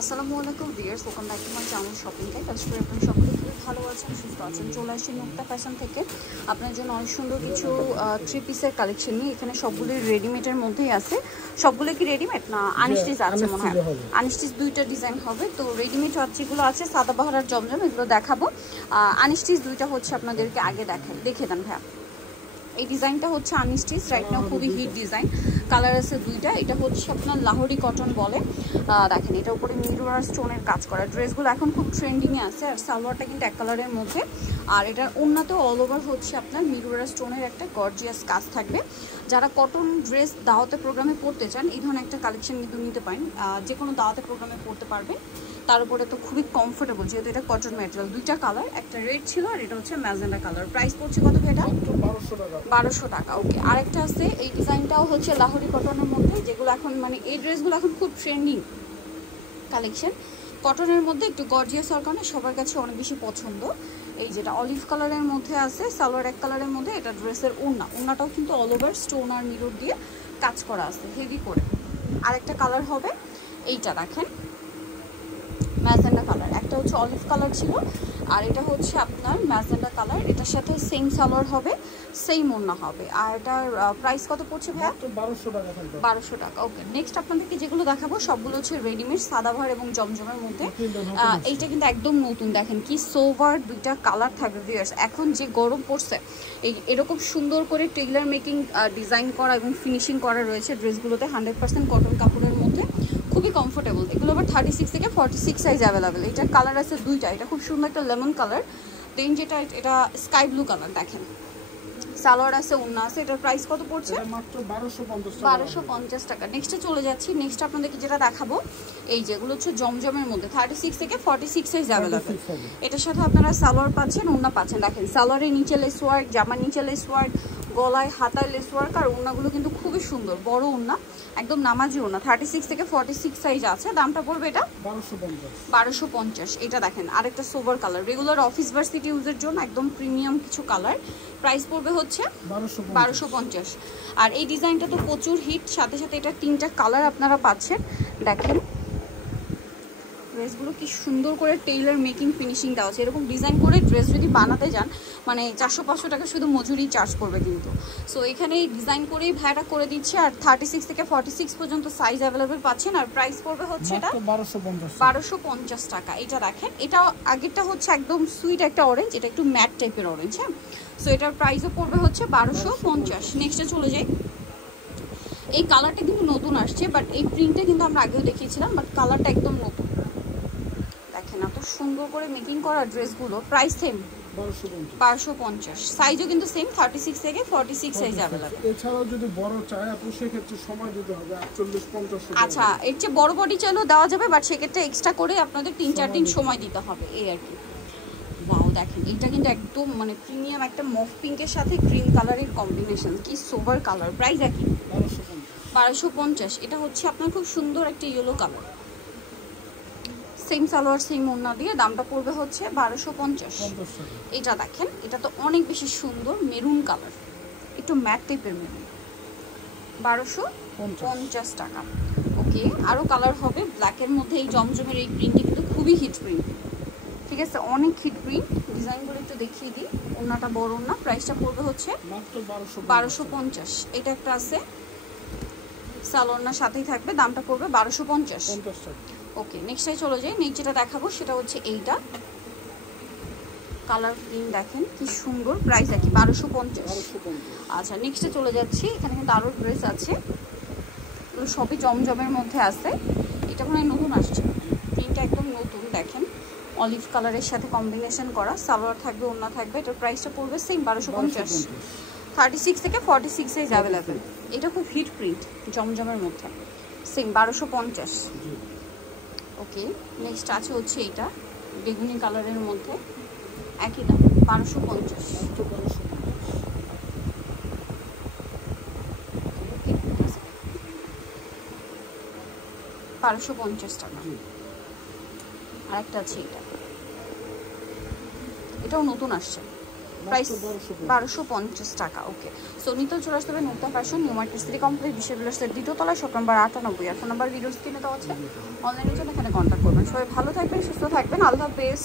আসসালামু আলাইকুম viewers, welcome back to my channel shopping guide. আজকে আপনারা সকলে খুবই ভালো আছেন, সুস্থ আছেন। চলে আসছি মুক্তা ফ্যাশন থেকে আপনার জন্য অনেক সুন্দর কিছু থ্রি পিসের কালেকশন নিয়ে। এখানে সবগুলো রেডিমেডের মধ্যেই আছে। সবগুলো কি রেডিমেড না আনস্টিচ আছে? মনে হয় আনস্টিচ দুইটা ডিজাইন হবে। তো রেডিমেড যেগুলো আছে সাদাবাহার আর জমজম, এগুলো দেখাবো। আনস্টিচ দুইটা হচ্ছে আপনাদেরকে আগে দেখে দেন ভাইয়া। এই ডিজাইনটা হচ্ছে আনস্টিচ, রাইট নাও খুবই হিট ডিজাইন। কালার আছে দুইটা। এটা হচ্ছে আপনার লাহোরি কটন বলে। দেখেন এটার উপরে মিরর স্টোনের কাজ করা। ড্রেসগুলো এখন খুব ট্রেন্ডিংয়ে আছে। আর সালোয়ারটা কিন্তু এক কালারের মধ্যে। আর এটার ওড়নাতেও অল ওভার হচ্ছে আপনার মিরর স্টোনের একটা গর্জিয়াস কাজ থাকবে। যারা কটন ড্রেস দাওয়াতে প্রোগ্রামে পরতে চান এই ধরনের একটা কালেকশন কিন্তু নিতে পারেন। যে কোনো দাওয়াতে প্রোগ্রামে পরতে পারবেন। তার উপরে তো খুবই কমফোর্টেবল, যেহেতু এটা কটন ম্যাটেরিয়াল। দুইটা কালার, একটা রেড ছিল আর এটা হচ্ছে ম্যাজেন্ডা কালার। প্রাইস পড়ছে কত এটা? 1200 টাকা। ওকে, আরেকটা আছে এই ডিজাইনটাও হচ্ছে লাহোরি কটনের মধ্যে, যেগুলো এখন মানে এই ড্রেসগুলো এখন খুব ট্রেন্ডিং কালেকশন। কটনের মধ্যে একটু গর্জিয়াস হওয়ার কারণে সবার কাছে অনেক বেশি পছন্দ। এই যেটা অলিভ কালারের মধ্যে আছে, সালোয়ার এক কালারের মধ্যে। এটা ড্রেসের ওড়নাটাও কিন্তু অল ওভার স্টোন আর মিরর দিয়ে কাজ করা আছে হেভি করে। আরেকটা কালার হবে এইটা, দেখেন ম্যাজেন্ডা কালার। একটা হচ্ছে অলিভ কালার ছিল আর এটা হচ্ছে আপনার ম্যাজেন্ডা কালার। এটার সাথে সেম সালোয়ার হবে, সেম ওড়না হবে। আর এটার প্রাইস কত পড়ছে ভাইয়া? 1200 টাকা। ওকে, নেক্সট আপনাদেরকে যেগুলো দেখাবো সবগুলো হচ্ছে রেডিমেড সাদাভার এবং জমজমের মধ্যে। এইটা কিন্তু একদম নতুন। দেখেন কি সোভার দুইটা কালার থাকবে ভিউয়ার্স। এখন যে গরম পড়ছে, এরকম সুন্দর করে টেইলার মেকিং ডিজাইন করা এবং ফিনিশিং করা রয়েছে ড্রেসগুলোতে। 100% কটন কাপড়ের মধ্যে, খুবই কমফোর্টেবল। এগুলো আবার 36 থেকে 46 সাইজ অ্যাভেলেবেল। এটার কালার আছে দুইটা। এটা খুব সুন্দর একটা লেমন কালার, দেন যেটা এটা স্কাই ব্লু কালার। দেখেন সালোয়ার আছে, ওড়না আছে। এটার প্রাইস কত পড়ছে? মাত্র 1250 টাকা। নেক্সটে চলে যাচ্ছি। নেক্সট আপনাদেরকে যেটা দেখাবো এই যেগুলো হচ্ছে জমজমের মধ্যে 36 থেকে 46 সাইজ অ্যাভেলেবেল। এটার সাথে আপনারা সালোয়ার পাচ্ছেন, ওড়না পাচ্ছেন। দেখেন সালোয়ারের নিচে লেস ওয়ার্ক, জামার নিচে লেস ওয়ার্ক, গলায় হাতায় লেস ওয়ার্ক। আর ওড়নাগুলো কিন্তু খুবই সুন্দর, বড় ওড়না, একদম নামাজি ওড়না। 36 থেকে 46 সাইজ আছে। দামটা পড়বে এটা 1250। এটা দেখেন আরেকটা sober colour, regular office varsity ইউজের জন্য একদম প্রিমিয়াম কিছু কালার। প্রাইস পড়বে হচ্ছে 1250। আর এই ডিজাইনটা তো প্রচুর হিট, সাথে সাথে এটা তিনটা কালার আপনারা পাচ্ছেন। দেখেন ড্রেসগুলো কি সুন্দর করে টেইলার মেকিং ফিনিশিং দেওয়া আছে। এরকম ডিজাইন করে ড্রেস যদি বানাতে যান মানে 400-500 টাকা শুধু মজুরি চার্জ করবে কিন্তু। সো এখানে ডিজাইন করেই ভাড়া করে দিচ্ছে। আর 36 থেকে 46 পর্যন্ত সাইজ অ্যাভেলেবেল পাচ্ছেন। আর প্রাইস পড়বে হচ্ছে এটা 1250 টাকা। এটা দেখেন, এটা আগেরটা হচ্ছে একদম সুইট একটা অরেঞ্জ, এটা একটু ম্যাট টাইপের অরেঞ্জ। হ্যাঁ, সো এটার প্রাইসও পড়বে হচ্ছে 1250। নেক্সটে চলে যাই। এই কালারটা কিন্তু নতুন আসছে, বাট এই প্রিন্টটা কিন্তু আমরা আগেও দেখিয়েছিলাম, বাট কালারটা একদম নতুন। দেখেন এত সুন্দর করে মেকিং করা ড্রেসগুলো। Price same 1250। সাইজও কিন্তু সেম 36 থেকে 46 সাইজ अवेलेबल। এছাড়াও যদি বড় চাই আপনি সেক্ষেত্রে সময় দিতে হবে 48-50। আচ্ছা, এর চেয়ে বড় বডি চাইলেও দেওয়া যাবে, বাট সেক্ষেত্রে এক্সট্রা করে আপনাদের 3-4 দিন সময় দিতে হবে, এই আর কি। ওয়াও, দেখেন এটা কিন্তু একদম মানে প্রিমিয়াম একটা মফ পিঙ্কের সাথে গ্রিন কালারের কম্বিনেশন, কি সোভার কালার। প্রাইস একই 1250। এটা হচ্ছে আপনার খুব সুন্দর একটা yellow colour, same salwar same ওড়না দিয়ে। দামটা পড়বে হচ্ছে 1250। এটা দেখেন, এটা তো অনেক বেশি সুন্দর, মেরুন কালার, একটু ম্যাট টাইপের মেরুন। 1250 টাকা। ওকে, আরও কালার হবে ব্ল্যাকের মধ্যে। এই জমজমের এই প্রিন্টটি কিন্তু খুবই হিট প্রিন্ট, ঠিক আছে, অনেক হিট প্রিন্ট। ডিজাইনগুলো একটু দেখিয়ে দিই। ওড়নাটা বড় ওড়না। প্রাইসটা পড়বে হচ্ছে 1250। এটা একটা আছে সালোয়ারনার সাথেই থাকবে, দামটা পড়বে 1250 টাকা। ওকে, নেক্সটে চলে যাই। নেক্সট যেটা দেখাবো সেটা হচ্ছে এইটা কালার প্রিন্ট। দেখেন কি সুন্দর, প্রাইস একই 1250। আচ্ছা, নেক্সটে চলে যাচ্ছি। এখানে কিন্তু আরও ড্রেস আছে, এগুলো সবই জমজমের মধ্যে আছে। এটা মনে হয় নতুন আসছে, প্রিন্টটা একদম নতুন। দেখেন অলিভ কালারের সাথে কম্বিনেশন করা, সালোয়ার থাকবে, ওড়না থাকবে। এটার প্রাইসটা পড়বে সেম 1250। 36 থেকে 46 সাইজ অ্যাভেলেবেল। এটা খুব হিট প্রিন্ট জমজমের মধ্যে, সেম 1250। ওকে, নেক্সট আছে হচ্ছে এইটা বেগুনি কালারের মধ্যে, একই দাম 1250। 1250 টাকা। আরেকটা আছে এটা, এটাও নতুন আসছে, প্রাইস 1250 টাকা। ওকে, সো নিতেও চলে আসতে হবে Mukta fashion, new market city complex, বিশ্ববিলাসের দ্বিতীয় তলায়, শপ নাম্বার 98। আর ফোন নাম্বার ভিডিও স্ক্রিনে দেওয়া আছে, অনলাইনের জন্য এখানে কন্ট্যাক্ট করুন। সবাই ভালো থাকবেন, সুস্থ থাকবেন। আল্লাহ হাফেজ।